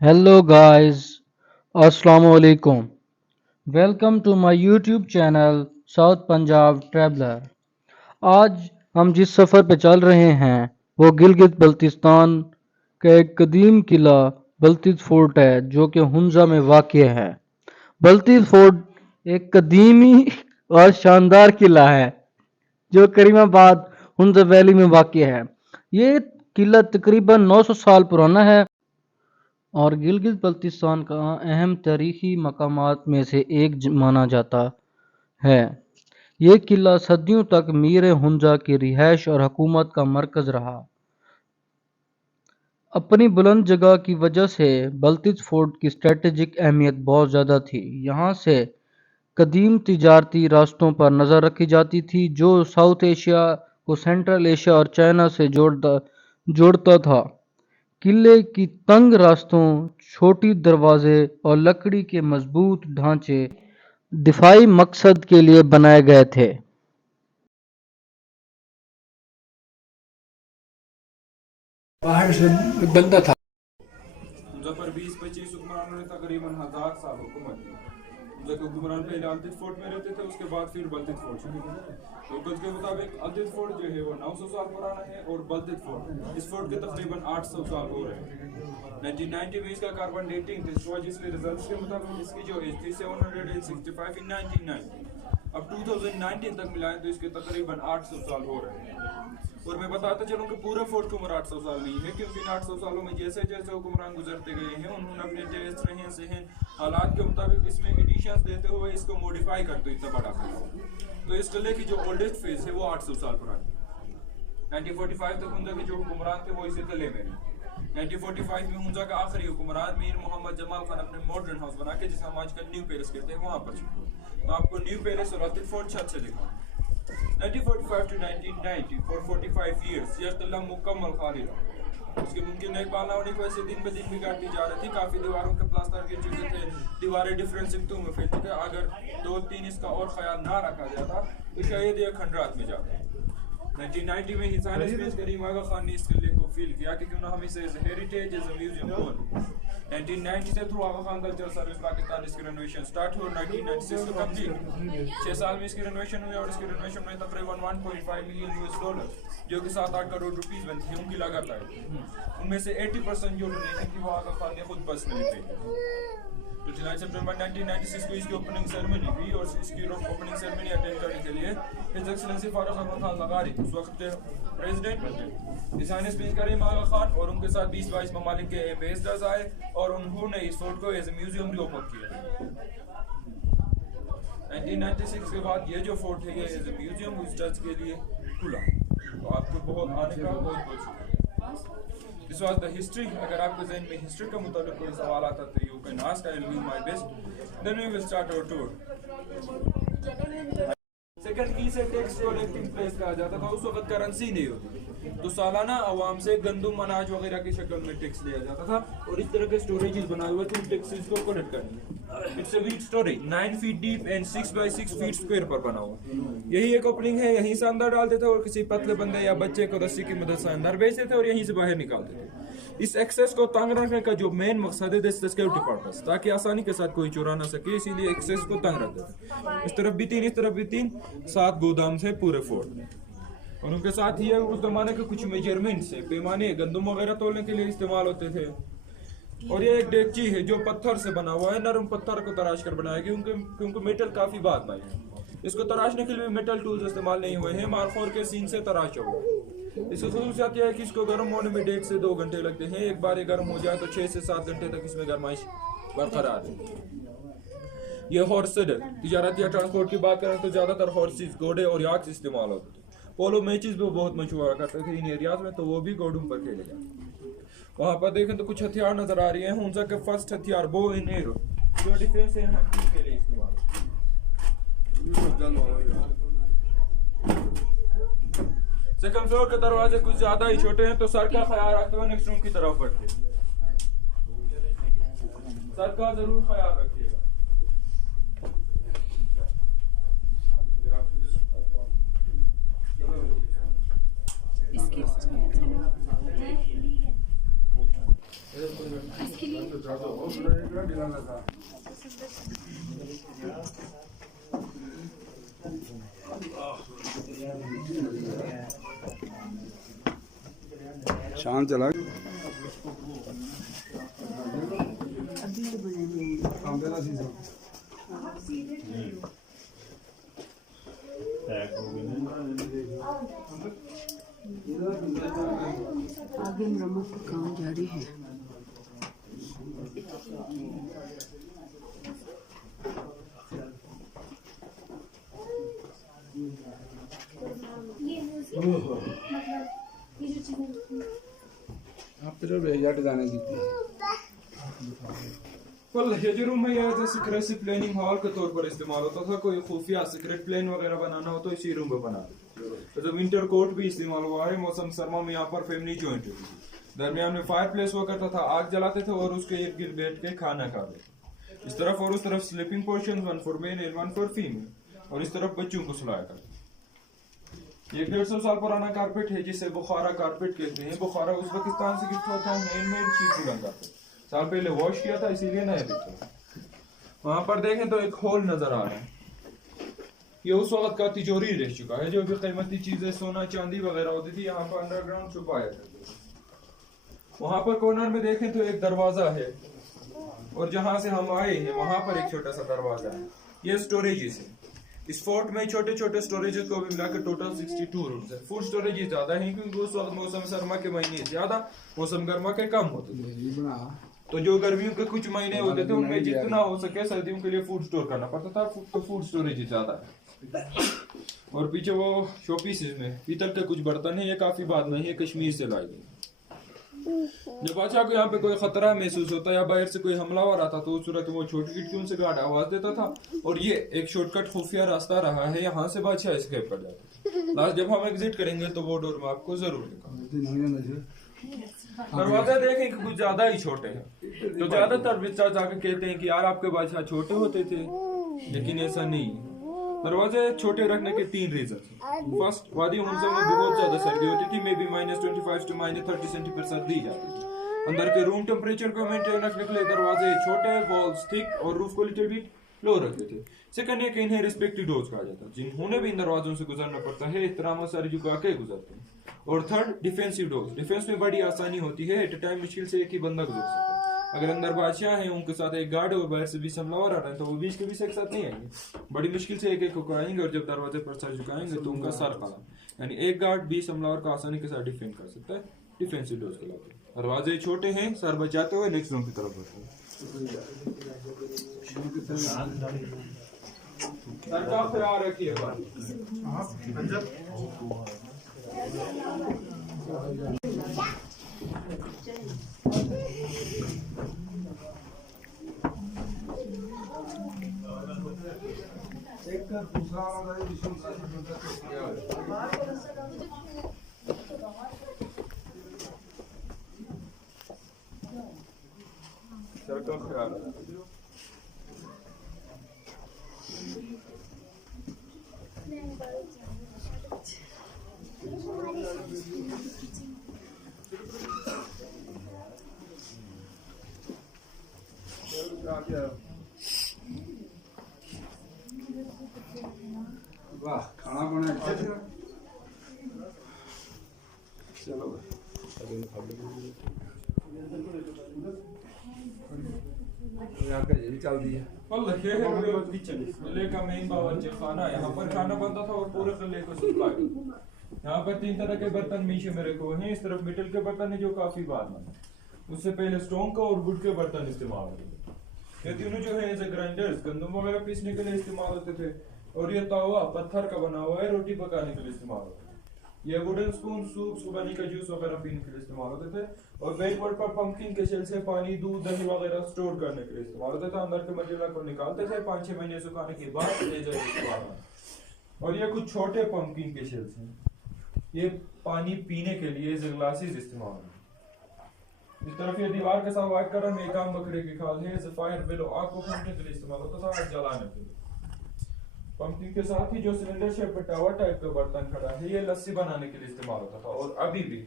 Hello guys, Assalamu alaikum. Welcome to my YouTube channel South Punjab Traveler. आज हम जिस सफ़र पे चल रहे हैं वो गिलगित बल्तिस्तान का एक कदीम किला बल्तिस फोर्ट है जो कि हुंजा में वाक़ है। बल्तिस फोर्ट एक कदीमी और शानदार किला है जो करीमाबाद हुंजा वैली में वाक़ है। ये किला तकरीबन 900 साल पुराना है और गिलगित-बल्तिस्तान का अहम तारीखी मकामात में से एक माना जाता है। ये किला सदियों तक मीर हुंजा की रिहाइश और हुकूमत का मरकज़ रहा। अपनी बुलंद जगह की वजह से बल्तिस फोर्ट की स्ट्रेटेजिक अहमियत बहुत ज़्यादा थी। यहाँ से कदीम तिजारती रास्तों पर नज़र रखी जाती थी जो साउथ एशिया को सेंट्रल एशिया और चाइना से जोड़ता था। किले की तंग रास्तों, छोटी दरवाजे और लकड़ी के मजबूत ढांचे दिफाई मकसद के लिए बनाए गए थे। पहाड़ से बंदा था। मुजफ्फर 20-25 हुक्मरानों ने तकरीबन 1000 साल हुकूमत की। मुजफ्फर हुक्मरान पहले अल्तिफ फोर्ट में रहते थे, उसके बाद फिर बल्तिस फोर्ट से। लोकल्स के मुताबिक अल्तिफ फोर्ट जो है वो 900 साल पुराना है और बल्तिस फोर्ट इस फोर्ट के तकरीबन 800 साल हो रहे हैं। 1990 में इसका कार्बन डेटिंग टेस्टोलॉजिस्ट के रिजल्ट्स के मुताबिक इसकी जो एज थी 765 इन 1990। अब 2019 तक मिलाएं तो इसके तकरीबन 800 साल हो रहे हैं। और मैं बताता चलूं कि पूरे फोर्ट की उम्र 800 साल नहीं है, क्योंकि इन 800 सालों में जैसे जैसे हुक्मरान गुजरते गए हैं उन्होंने अपने टेस्ट रहन सहन हालात के मुताबिक इसमें एडिशंस देते हुए इसको मॉडिफाई करते इतना बड़ा किला। तो इस किले की जो ओल्डेस्ट फेज है वो 800 साल पुरानी। 1945 तक हुंजा के जो हुक्मरान थे वो इसी किले में रहे। 1945 में हुंजा का आखिरी हुक्मरान मीर मोहम्मद जमाल खान अपने मॉडर्न हाउस बना के, जिसे हम आजकल न्यू पेलेस कहते हैं, वहां पर छुपे। तो आपको न्यू पेलेस और अल्तिफ फोर्ट छत से दिखाऊं। 1945 to 1990 for 45 years यह किला मुकम्मल खाली रहा। उसके मुमकिन नहीं पालना होने की वजह से दिन ब दिन बिगाड़ती जा रही थी। काफ़ी दीवारों के प्लास्टर के चुके थे, दीवारें डिफरेंट सिमतों में फैलती थे। अगर 2-3 इसका और ख्याल ना रखा जाता तो शायद यह खंडरात में जाता। 1990 में हिसान करीम आगा खान ने इस किले को फील किया कि क्यों ना हम इसे as heritage as a museum खोलें। 1990 से through Aga Khan culture service Pakistan इसकी रेनोवेशन स्टार्ट हुई और 1996 को कंप्लीट। 6 साल में इसकी रेनोवेशन हुई और इसकी रेनोवेशन में तकरीबन 1.5 मिलियन US डॉलर, जो कि 7-8 करोड़ रुपीस बनती है, उनकी लागत आई। उनमें से 80% जो डोनेशन थी वो आगा खान ने खुद पर्सनली पे। 29 सितंबर 1996 को इसकी ओपनिंग सेरेमनी हुई और इसकी ओपनिंग सेरेमनी अटेंड करने के लिए हिज एक्सीलेंसी फारूक अहमद खान लगारी उस वक्त प्रेसिडेंट निशान स्पीच करीम आगा खान और उनके साथ 20-22 ममालिक के एम्बेसडर्स आए और उन्होंने इस फोर्ट को एज ए म्यूजियम रीओपन किया। 1996 के बाद ये जो फोर्ट है ये एज ए म्यूजियम विजिटर्स के लिए खुला। तो आपको बहुत आने का बहुत बहुत शुक्रिया। This was the history. अगर आपके ज़हन में हिस्ट्री के मुताबिक कोई सवाल आता तो you can ask. I will do my best. Then we will start our tour. Second की से टैक्स कलेक्टिंग प्लेस कहा जाता था। उस वक्त करेंसी नहीं होती, तो सालाना आवाम से गंदम अनाज वगैरह की शक्ल में टैक्स लिया जाता था और इस तरह के स्टोरेजेस बनाए हुए थे टैक्सेस को कलेक्ट करने। It's a big storage 9 feet deep and 6 by 6 feet square पर बना हुआ। यही एक ओपनिंग है, यहीं से अंदर डालते थे और किसी पतले बंदे या बच्चे को रस्सी की मदद से अंदर भेजते थे और यहीं से बाहर निकालते थे। इस एक्सेस को तंग रखने का जो मेन मकसद है सिक्योरिटी पर्पस, ताकि आसानी के साथ कोई चुरा ना सके, इसीलिए एक्सेस को तंग रखते थे। इस तरफ भी 3 इस तरफ भी 3 7 गोदाम थे पूरे फोर्ट में। और उनके साथ ही उस जमाने के कुछ मेजरमेंट्स है, पैमाने गंदम वगैरह तोलने के लिए इस्तेमाल होते थे। और ये एक डेगची है जो पत्थर से बना हुआ है, नरम पत्थर को तराश कर बनाया गया क्योंकि मेटल काफी बाद में है। इसको तराशने के लिए मेटल टूल्स इस्तेमाल नहीं हुए हैं, मारखोर के सीन से तराशा हुआ। इसकी खसूसियत यह है कि इसको गर्म होने में 1.5 से 2 घंटे लगते हैं। एक बार ये गर्म हो जाए तो 6 से 7 घंटे तक इसमें गर्माइश बरकरार है। ये हॉर्स तिजारत या ट्रांसपोर्ट की बात करें तो ज्यादातर हॉर्सेस, घोड़े और याक्स इस्तेमाल होते थे। पोलो मैचेस भी बहुत मशहूर करते थे इन एरियाज में, तो वो भी घोड़ों पर खेले जाते। वहाँ पर देखें तो कुछ हथियार नजर आ रही हैं। हुंजा के फर्स्ट हथियार बो इन एरो, जो डिफेंस एंड हंटिंग के लिए इस्तेमाल। सेकंड फ्लोर के दरवाजे कुछ ज्यादा ही छोटे हैं, तो सर का ख्याल रखते हुए नेक्स्ट रूम की तरफ बढ़ते। सर का जरूर ख्याल रखिएगा। शान चला आगे मरम्मत का काम जारी है। आप तो रेजाट जाने की ये जो रूम है यार जो सीक्रेट प्लानिंग हॉल के तौर पर इस्तेमाल होता था। कोई खुफिया सीक्रेट प्लान वगैरह बनाना हो तो इसी रूम में बना दो। तो विंटर कोट भी इस्तेमाल हुआ है। मौसम सर्मा में यहाँ पर फैमिली जॉइंट होती थी। दरमियान में फायर प्लेस हुआ करता था, आग जलाते थे और उसके इर्द गिर्द बैठ के खाना खाते थे। इस तरफ और उस तरफ sleeping potion, one for male and one for female, और इस तरफ बच्चों को सुलाया करते। ये 150 साल पुराना कारपेट है जिसे बुखारा कारपेट कहते हैं। बुखारा उज़्बेकिस्तान से गिफ्ट होता है, हैंडमेड शीट वुलन कारपेट। साल पहले वॉश किया था इसीलिए नया दिखता है। वहां पर देखें तो एक होल नजर आ रहा है। ये उस वक्त का तिजोरी रह चुका है। जो भी कीमती चीजें सोना चांदी वगैरह होती थी यहाँ पर अंडरग्राउंड छुपाया करते थे। वहां पर कॉर्नर में देखें तो एक दरवाजा है, और जहां से हम आए हैं वहां पर एक छोटा सा दरवाजा है। ये स्टोरेजेस है। इस फोर्ट में छोटे छोटे स्टोरेजेस को भी मिलाकर टोटल 62 रूम्स है। फूड स्टोरेज ज्यादा है क्योंकि उस वक्त मौसम सरमा के महीने ज्यादा, मौसम गर्मा के कम होते थे। तो जो गर्मियों के कुछ महीने होते थे उनमें जितना हो सके सर्दियों के लिए फूड स्टोर करना पड़ता था। तो फूड स्टोरेज ज्यादा है। और पीछे वो शोपीसेस में पीतल के कुछ बर्तन है। ये काफी बाद में है, कश्मीर से लाई गई। जब बादशाह को यहाँ पे कोई खतरा महसूस होता या बाहर से कोई हमलावर आता तो उस सूरत में वो छोटी खिड़कियों से गार्ड आवाज देता था, और ये एक शॉर्टकट खुफिया रास्ता रहा है। यहाँ से बादशाह एस्केप कर जाते। लास्ट जब हम एग्जिट करेंगे तो वो डोर में आपको जरूर दिखाऊंगा। दरवाजे देखें कि कुछ ज्यादा ही छोटे हैं। तो ज्यादातर विचार जाकर कहते हैं कि यार आपके बादशाह छोटे होते थे, लेकिन ऐसा नहीं है। दरवाजे छोटे रखने के 3 रीजन है। फर्स्ट, वादी हमजा में बहुत ज्यादा सर्दी होती थी। मे बी -25 to -30 सेंटीग्रेड सर्दी जाती थी। अंदर के रूम टेम्परेचर को मेंटेन रखने के लिए दरवाजे छोटे, वॉल्स थिक और रूफ को लिटिल बिट लो रखते थे। सेकंड है कि इन्हें रिस्पेक्टेड डोर्स कहा जाता है, जिन्होंने भी इन दरवाजों से गुजरना पड़ता है एहतराम और सर झुका के गुजरते हैं। और थर्ड, डिफेंसिव डोर्स। डिफेंस में बड़ी आसानी होती है। एट अ टाइम मुश्किल से एक ही बंदा गुजर सकता है। अगर अंदर बादशाह है, उनके साथ एक गार्ड और बाहर से 20 हमलावर आ रहे हैं तो वो 20 के 20 एक साथ नहीं आएंगे। बड़ी मुश्किल से एक एक को आएंगे, और जब दरवाजे पर सर झुकाएंगे तो उनका सर कला, यानी एक गार्ड 20 हमलावर का आसानी के साथ डिफेंड कर सकता है। डिफेंसिव डोर्स कहलाते हैं। दरवाजे छोटे हैं, सर बचाते हुए नेक्स्ट रूम की तरफ बढ़ते हैं। सर का ख्याल रखिएगा। सर का ख्याल रखिएगा। वाह, खाना बना चलो यहाँ का ये भी चल दी है। किले का मेन बावर्ची खाना है। यहाँ पर खाना बनता था और पूरे किले को सप्लाई। यहाँ पर 3 तरह के बर्तन नीचे में रखे हुए हैं। इस तरफ मेटल के बर्तन है जो काफी बाद में, उससे पहले स्टोन का और वुड के बर्तन इस्तेमाल होते थे। ये तीनों जो है एज ग्राइंडर्स गंदम वगैरह पीसने के लिए इस्तेमाल होते थे। और ये तवा पत्थर का बना हुआ है, रोटी पकाने के लिए इस्तेमाल होता है। ये वुडन स्पून सूप सुबानी का जूस वगैरह पीने के लिए इस्तेमाल होते थे। और बैकवर्ड पर पंपकिन के शेल से पानी, दूध, दही वगैरह स्टोर करने के लिए इस्तेमाल होता था। अंदर के मटेरियल को निकालते थे, 5-6 महीने सुखाने के बाद ले जाए। और ये कुछ छोटे पंपकिन के शेल्स हैं। ये पानी पीने के लिए ग्लासेस इस्तेमाल होते हैं। इस तरफ ये दीवार के साथ वाइट कलर में एक आम बकरे की खाल है। फायर बेलो आग को फूकने के लिए इस्तेमाल होता था, आग जलाने के लिए। पंपकिन के साथ ही जो सिलेंडर शेप में टावर टाइप का बर्तन खड़ा है, ये लस्सी बनाने के लिए इस्तेमाल होता था। और अभी भी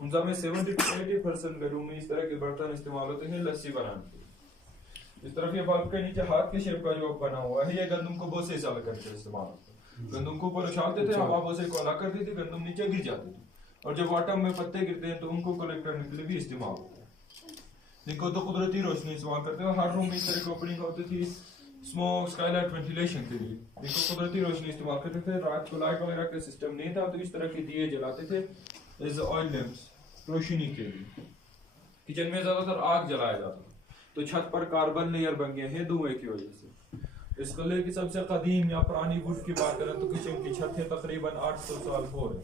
उनका में 70 to 80% घरों में इस तरह के बर्तन इस्तेमाल होते हैं लस्सी बनाने के। इस तरफ ये बल्ब के नीचे हाथ के शेप का जो बना हुआ है, ये गंदम को बोसे चाल करके इस्तेमाल होता है। गंदम को ऊपर उछालते थे, हवा बोसे को अलग करती थी, गंदम नीचे गिर जाती थी, और जब ऑटम में पत्ते गिरते हैं तो उनको कलेक्ट करने के लिए भी इस्तेमाल होता है। इनको तो कुदरती रोशनी इस्तेमाल करते हैं। हर रूम में इस तरह की ओपनिंग होती थी स्मोक स्काईलाइट वेंटिलेशन के लिए। इनको कुदरती रोशनी इस्तेमाल करते थे। रात को लाइट वगैरह का सिस्टम नहीं था तो इस तरह के दिए जलाते थे एज ऑयल लैंप्स, रोशनी के लिए। किचन में ज्यादातर आग जलाया जाता था, तो छत पर कार्बन लेयर बन गए हैं धुएं की वजह से। इस किले की सबसे कदीम या पुरानी वुड की बात करें तो किचन की छत है तकरीबन 800 साल हो रहे।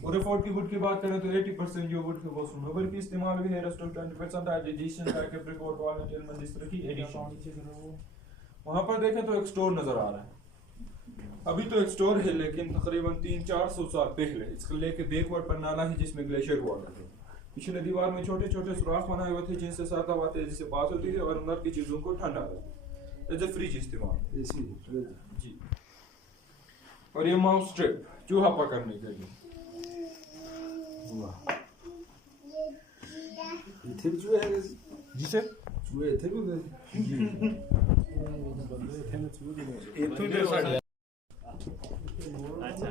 पूरे फोर्ट की वुड की बात करें तो 80% जो वुड है वो सुनोबर की इस्तेमाल भी है। रेस्ट ऑफ 20% एडिशन का एप्रिकॉट वॉलनट एलमंड इस तरह की एडिशन। वहां पर देखें तो एक स्टोर नजर आ रहा है। अभी तो एक स्टोर है, लेकिन तकरीबन 300-400 साल पहले इस किले के बैकवर्ड पर नाला है जिसमें ग्लेशियर वाटर है। पिछले दीवार में छोटे छोटे सुराख बनाए हुए थे जिनसे सर्द हवा तेजी से पास होती थी और अंदर की चीजों को ठंडा रहता। एज ए फ्रिज इस्तेमाल जी। और ये माउस ट्रैप, चूहा पकड़ने के लिए। इथे भी चूहे हैं जिसे चूहे इथे भी होते अच्छा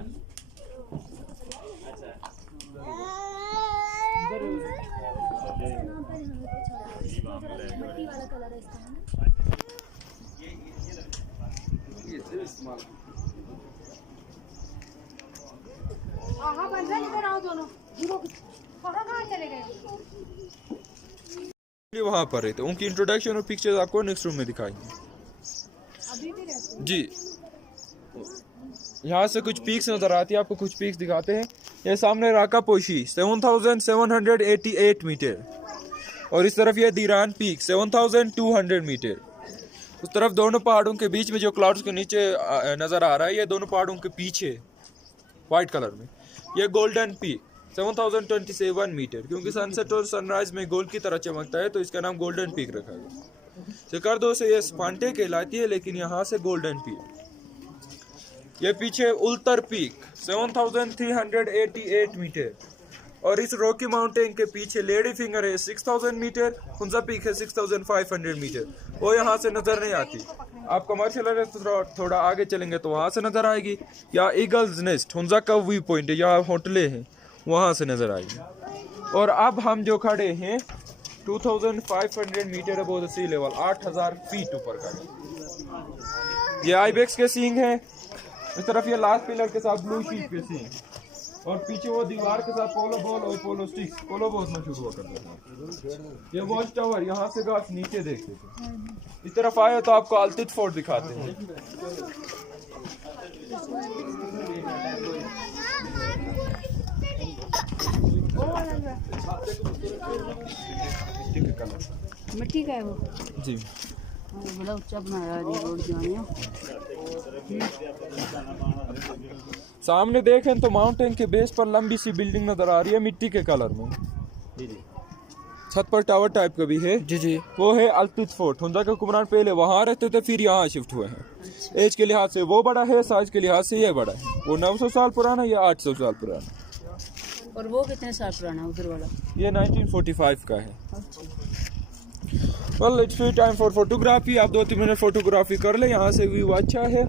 इथे इस्तेमाल। हाँ बन रहा, इधर आओ दोनों। कहाँ चले गए? वहां पर रहते, उनकी इंट्रोडक्शन और पिक्चर्स आपको नेक्स्ट रूम में दिखाएंगे। अभी भी रहते जी, यहाँ से कुछ पीक्स नजर आती है, आपको कुछ पीक्स दिखाते हैं। ये सामने राका पोशी 7788 मीटर, और इस तरफ ये दीरान पीक 7200 मीटर। उस तरफ दोनों पहाड़ों के बीच में जो क्लाउड्स के नीचे नजर आ रहा है, ये दोनों पहाड़ों के पीछे व्हाइट कलर में ये गोल्डन पीक 7027 मीटर, क्योंकि सनसेट और सनराइज में गोल्ड की तरह चमकता है तो इसका नाम गोल्डन पीक रखा गया। सिकरदो से ये स्पांटे कहलाती है, लेकिन यहाँ से गोल्डन पीक। ये पीछे उल्तर पीक 7388 मीटर, और इस रॉकी माउंटेन के पीछे लेडी फिंगर है 6000 मीटर, हुंजा पीक है 6500 मीटर। वो यहाँ से नजर नहीं आती। आप कमर्शियल एरिया से थोड़ा आगे चलेंगे तो वहाँ से नजर आएगी, या ईगल्स नेस्ट हुंजा का व्यू पॉइंट है, यहाँ होटलें हैं, वहाँ से नजर आएगी। और अब हम जो खड़े हैं 2500 metre above the sea level, 8000 feet ऊपर खड़े। ये आइबेक्स के सींग हैं, इस तरफ ये लास्ट पिलर के साथ ब्लू शीट के सींग, और पीछे वो दीवार के साथ पोलो बॉल और पोलो स्टिक्स, पोलो बॉल में शुरू हुआ करते थे। ये वॉच टावर, यहाँ से गाछ नीचे देखते थे। इस तरफ आए तो आपको अल्तित फोर्ट दिखाते हैं। मिट्टी का है वो जी, बड़ा ऊंचा बनाया है रोड जाने। सामने देखें तो माउंटेन के बेस पर लंबी सी बिल्डिंग नजर आ रही है मिट्टी के कलर में। छत पर टावर टाइप का भी है। जी जी। वो है अल्तित फोर्ट। हुंजा के हुक्मरान पहले वहाँ रहते थे, फिर यहाँ शिफ्ट हुए हैं। एज के लिहाज से वो बड़ा है, साइज के लिहाज से ये बड़ा है। वो 900 साल पुराना, या 800 साल पुराना। और वो कितने साल पुराना है उधर वाला? ये 1945 का है। Well it's free time for photography. आप 2-3 मिनट फोटोग्राफी कर ले, यहाँ से व्यू अच्छा है।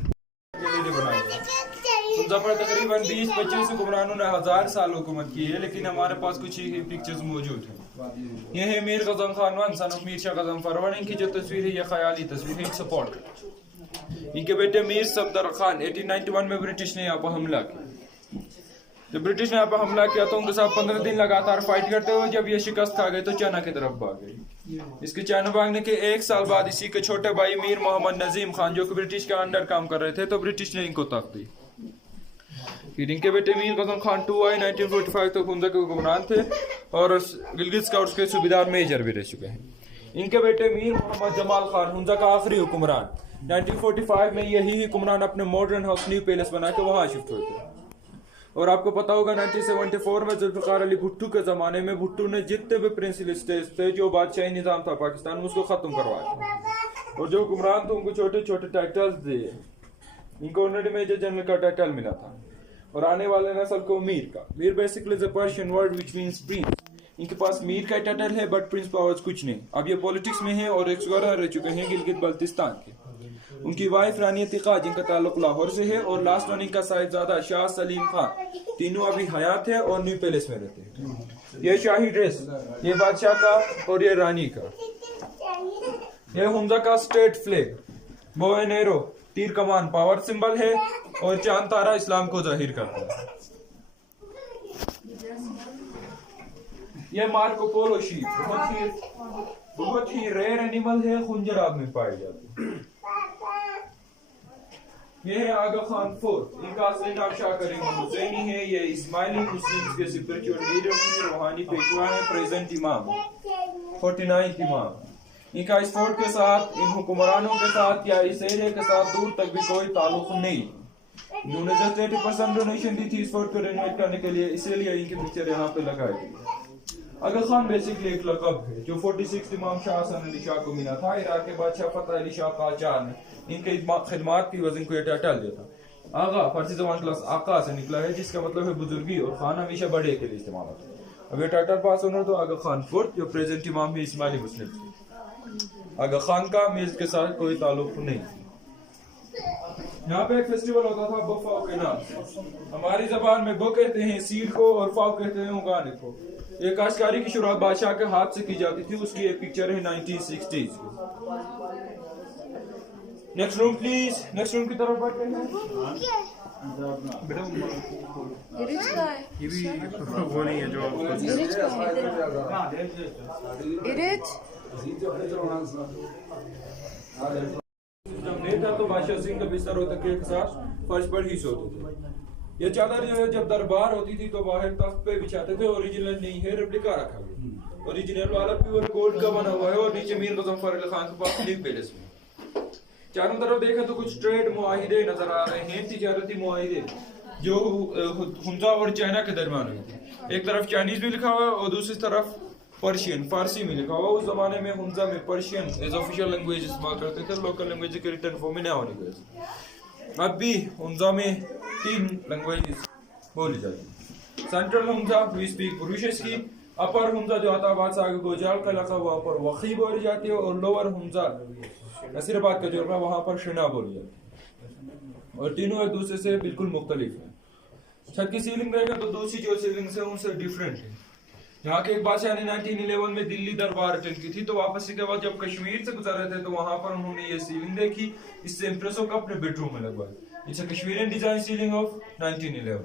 हुंजा पर तकरीबन 20-25 हुक्मरानों ने 1000 साल हुकूमत की है, लेकिन हमारे पास कुछ ही पिक्चर्स मौजूद हैं। ये है Mir Ghazam Khan one son of Mir Shah Ghazam Farwan. इनकी जो तस्वीर है ये ख्याली तस्वीर है, सपोर्ट। इनके बेटे मीर सफदर खान 1891 में ब्रिटिश ने यहाँ पर हमला किया। जब ब्रिटिश ने यहाँ पर हमला किया तो उनके साथ 15 दिन लगातार फाइट करते हुए जब ये शिकस्त खा गए तो चाइना की तरफ भाग गए। इसके चाइना भागने के 1 साल बाद इसी के छोटे भाई मीर मोहम्मद नजीम खान, जो कि ब्रिटिश के अंडर काम कर रहे थे, तो ब्रिटिश ने इनको तख्त दी। फिर इनके बेटे मीर गज़म खान 2 आए 1945 तक हुंजा के हुक्मरान थे, और गिलगित स्काउट्स के सूबेदार मेजर भी रह चुके हैं। इनके बेटे मीर मोहम्मद जमाल खान हुंजा का आखिरी हुक्मरान, 1945 में यही हुक्मरान अपने मॉडर्न हाउस न्यू पैलेस बना के वहाँ शिफ्ट हुए थे। और आपको पता होगा 1974 में जुल्फ़िकार अली भुट्टो के ज़माने में भुट्टो ने जितने भी प्रिंसिपल स्टेट्स थे, जो बादशाही निज़ाम था पाकिस्तान में, उसको ख़त्म करवाया। और जो हुक्मरान थे उनको छोटे छोटे टाइटल्स दिए। इनको ऑनरेडी मेजर जनरल का टाइटल मिला था। और आने वाले नस्ल को मीर का। Mir basically is a Persian word which means Prince. इनके पास मीर का टाइटल है बट प्रिंस पावर्स कुछ नहीं। अब ये पॉलिटिक्स में है और एक्सप्लोरर रह चुके हैं गिलगित बल्तिस्तान के। उनकी वाइफ रानी अतिका जिनका ताल्लुक लाहौर से है और लास्ट वन इनका साहिबजादा शाह सलीम खान, तीनों अभी हयात है और न्यू पैलेस में रहते हैं। ये शाही ड्रेस, ये बादशाह का और ये रानी का। ये हुंजा का state flag, bow and arrow तीर कमान पावर सिंबल है और चांद तारा इस्लाम को जाहिर करता है। ये मार्को पोलो शीप बहुत ही रेयर एनिमल है, खुंजराब में पाई जाती है। ये है आगा खान फोर्ट, इनका असली नाम शाह करीम हुसैनी है। ये इस्माइली मुस्लिम्स के स्पिरिचुअल लीडर हैं, रूहानी पेशवा है, प्रेजेंट इमाम 49th इमाम। इनका इस फोर्ट के साथ, इन हुक्मरानों के साथ या इस एरिया के साथ दूर तक भी कोई ताल्लुक नहीं। इन्होंने जस्ट 80% डोनेशन दी थी इस फोर्ट को रेनोवेट करने के लिए, इसीलिए इनकी पिक्चर यहाँ पे लगाई गई। आगा खान बेसिकली एक लकब है जो 46th इमाम शाह हसन अली शाह को मिला था। इराक के बादशाह फतेह अली शाह काचार ने इनके खिदमात की वजह को यह टाइटल दिया था। आगा फारसी जबान क्लास आका से निकला है जिसका मतलब है बुजुर्गी, और खान हमेशा बड़े के लिए इस्तेमाल होता है। अब ये टाइटल पास होना तो आगा खान फोर्ट जो प्रेजेंट इमाम है इस्माइली मुस्लिम। आगा खान का मीर के साथ कोई ताल्लुक नहीं। यहाँ पे एक फेस्टिवल होता था बफाओ के नाम से। हमारी जबान में बो कहते हैं सीड को और फाओ कहते हैं उगाने को। ये काश्तकारी की शुरुआत बादशाह के हाथ से की जाती थी। उसकी एक पिक्चर है 1960s। Next room please, next room की तरफ बढ़ते हैं। ये भी वो नहीं है जो जब नहीं था तो बादशाह सिंह का बिस्तर होता के साथ फर्श पर ही सोते थे। ये चादर जो है जब दरबार होती थी तो बाहर तख्त पे बिछाते थे। ओरिजिनल नहीं है, रेप्लिका रखा हुआ। ओरिजिनल वाला प्योर गोल्ड का बना हुआ है और नीचे मीर मुजफ्फर अली खान के पास न्यू पैलेस में। चारों तरफ देखें तो कुछ ट्रेड मुआहिदे नजर आ रहे हैं, तिजारती मुआहिदे जो हुंजा और चाइना के दरमियान हुए थे। एक तरफ चाइनीज में लिखा हुआ है और दूसरी तरफ पर्शियन फारसी में लिखा हुआ। उस जमाने में हुंजा में पर्शियन एज ऑफिशियल लैंग्वेज इस्तेमाल करते थे, लोकल लैंग्वेज के रिटर्न फॉर्म में ना होने की वजह। अब भी हुंजा में 3 लैंग्वेजेस बोली जाती है। सेंट्रल हुंजा वी स्पीक बुरुशिश की, अपर हुंजा जो अताबाद से आगे गोजाल का इलाका वहाँ पर वखी बोली जाती है, और लोअर हुंजा नसीराबाद का जुर्मा वहाँ पर शिना बोली जाती है। और तीनों एक दूसरे से बिल्कुल मुख्तलिफ है। छत की सीलिंग देखें तो दूसरी जो सीलिंग है उनसे डिफरेंट है। यहाँ के एक बादशाह ने 1911 में दिल्ली दरबार अटेंड की थी, तो वापसी के बाद जब कश्मीर से गुजर रहे थे तो वहां पर उन्होंने ये सीलिंग देखी, इससे इम्प्रेस होकर अपने बेडरूम में लगवाई। It's a Kashmirian design ceiling of 1911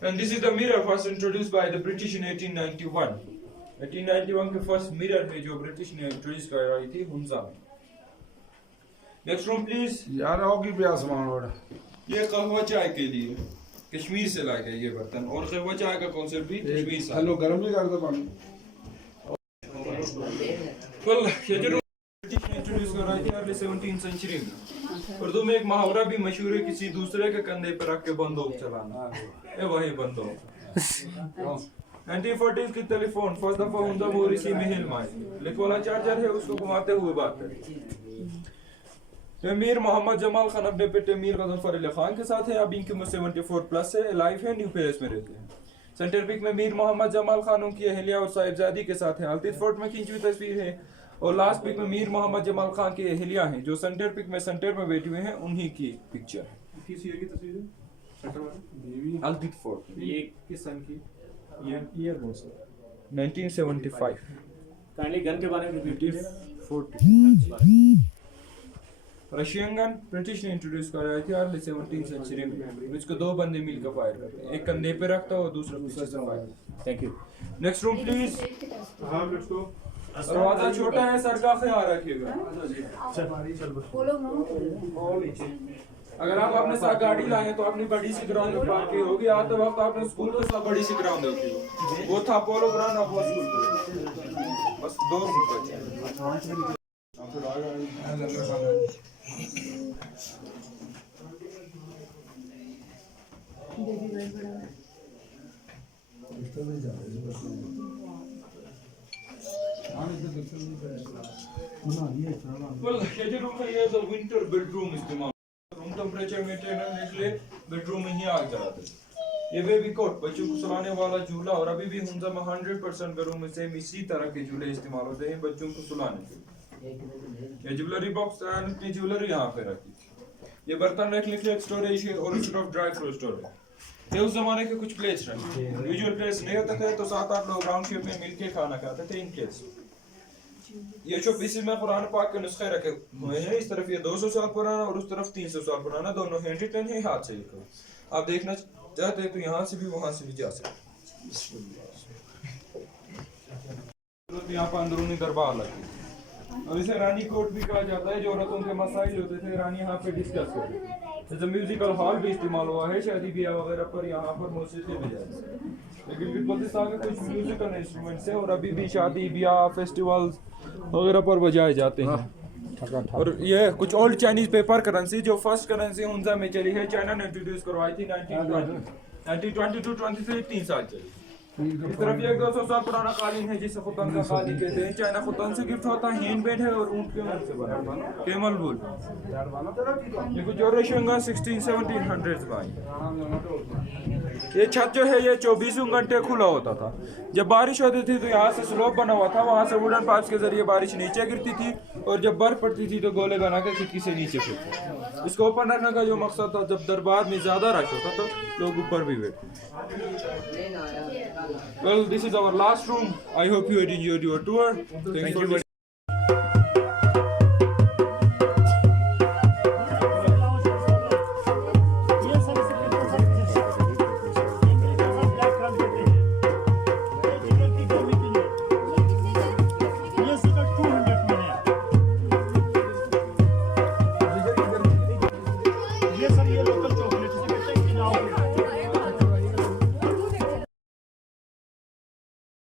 and this is the mirror first introduced by the British in 1891 के फर्स्ट मिरर है जो ब्रिटिश ने इंट्रोड्यूस कराई थी हुंजा में। Next room please. यार होगी भी आसमान बड़ा। ये कहवा चाय के लिए कश्मीर से लाए गए ये बर्तन, और कहवा चाय का कॉन्सेप्ट भी कश्मीर से। हेलो गर्म भी कर दो पानी। ये जो ब्रिटिश ने इंट्रोड्यूस कराई थी अर्ली 17th सेंचुरी में। उर्दू में एक मुहावरा भी मशहूर है, किसी दूसरे के कंधे पर रख के बंदूक चलाना, ये वही बंदूक। 1940s की टेलीफोन फर्स्ट दफा हुंजा मोरिसी महल में लिख वाला चार्जर है, उसको घुमाते हुए बात करें। मीर मोहम्मद जमाल खान अपने बेटे मीर गजनफर अली खान के साथ है। अब इनकी उम्र 74+ है, लाइफ है, न्यू पैलेस में रहते हैं। सेंटर पिक में मीर मोहम्मद जमाल खान उनकी अहलिया और साहिबजादी के साथ है। अल्तिफ फोर्ट में खींची हुई तस्वीर है। और लास्ट पिक में मीर मोहम्मद जमाल खान की अहलिया हैं जो सेंटर पिक में सेंटर में बैठी हुए हैं, उन्हीं की पिक्चर है। किस ईयर की तस्वीर है? सेंटर वाली अल्तिफ फोर्ट ये किस सन की? ईयर कौन सा? 1975 काइंडली गन के बारे में रिपीट 40 रशियन गन ब्रिटिश ने इंट्रोड्यूस कराई थी अर्ली 17th सेंचुरी में। इसको 2 बंदे मिलकर फायर करते हैं, एक कंधे पे रखता है और दूसरा पीछे से fire. Thank you. Next room please. हाँ लेट्स गो। दरवाजा छोटा है, सर का ख्याल रखिएगा। अगर आप अपने साथ गाड़ी लाए तो अपनी बड़ी सी ग्राउंड में पार्क की होगी। आते वक्त आपने स्कूल के साथ बड़ी सी ग्राउंड होती है, वो था पोलो ग्राउंड ऑफ स्कूल। बस 2 मिनट बचे। ये जो रूम है ये विंटर बेडरूम इस्तेमाल। रूम टेम्परेचर मेंटेन करने के लिए बेडरूम में ही आग जलाते थे। ये बेबी कोट बच्चों को सुलाने वाला झूला, और अभी भी हुंजा में 100% घरों में सेम इसी तरह के झूले इस्तेमाल होते हैं बच्चों को सुलाने के लिए। ये ज्वेलरी बॉक्स एंड अपनी ज्वेलरी यहाँ पे रखी। ये बर्तन रखने के लिए एक स्टोरेज है और सिर्फ ड्राई फ्रूट स्टोरेज। ये उस जमाने के कुछ प्लेट्स रहे, यूजुअल प्लेट्स नहीं होते थे, तो 7-8 लोग राउंड शेप में मिलके खाना खाते थे इन प्लेट्स। ये जो पीसी में कुरान पाक के नुस्खे रखे हुए हैं, इस तरफ ये 200 साल पुराना और उस तरफ 300 साल पुराना, दोनों हैंड रिटन है, हाथ से लिखा। आप देखना चाहते हैं तो यहाँ से भी वहाँ से भी जा सकते। यहाँ पर अंदरूनी दरबार लगी और इसे रानी कोर्ट भी कहा जाता है। जो औरतों के मसाइल होते थे रानी यहाँ पे डिस्कस करती है। जैसे म्यूजिकल हॉल भी इस्तेमाल हुआ है शादी ब्याह वगैरह पर, यहाँ पर मौसीकी भी जाती है। लेकिन पाकिस्तान के कुछ म्यूजिकल इंस्ट्रूमेंट्स हैं और अभी भी शादी ब्याह फेस्टिवल्स वगैरह पर बजाए जाते हैं। और ये कुछ ओल्ड चाइनीज पेपर करेंसी, जो फर्स्ट करेंसी हुंजा में चली है, चाइना ने इंट्रोड्यूस करवाई थी 1922-23 3 साल चली। इस तरफ ये 200 साल पुराना कालीन है जिसे खुतन का कालीन कहते हैं। चाइना खुतन से गिफ्ट होता है, हैंडमेड है और ऊंट के ऊन से बना कैमल वूल। ये कुछ और 1600-1700 भाई। ये छत जो है ये 24 घंटे खुला होता था। जब बारिश होती थी तो यहाँ से स्लोप बना हुआ था, वहाँ से वुडन पाइप्स के जरिए बारिश नीचे गिरती थी और जब बर्फ पड़ती थी तो गोले बना के खिड़की से नीचे फिरते। इसको ओपन रखने का जो मकसद था, जब दरबार में ज्यादा रश होता तो लोग ऊपर भी बैठते। Well, this is our last room. I hope you had enjoyed your tour. Thank you. ये सर ये लोकल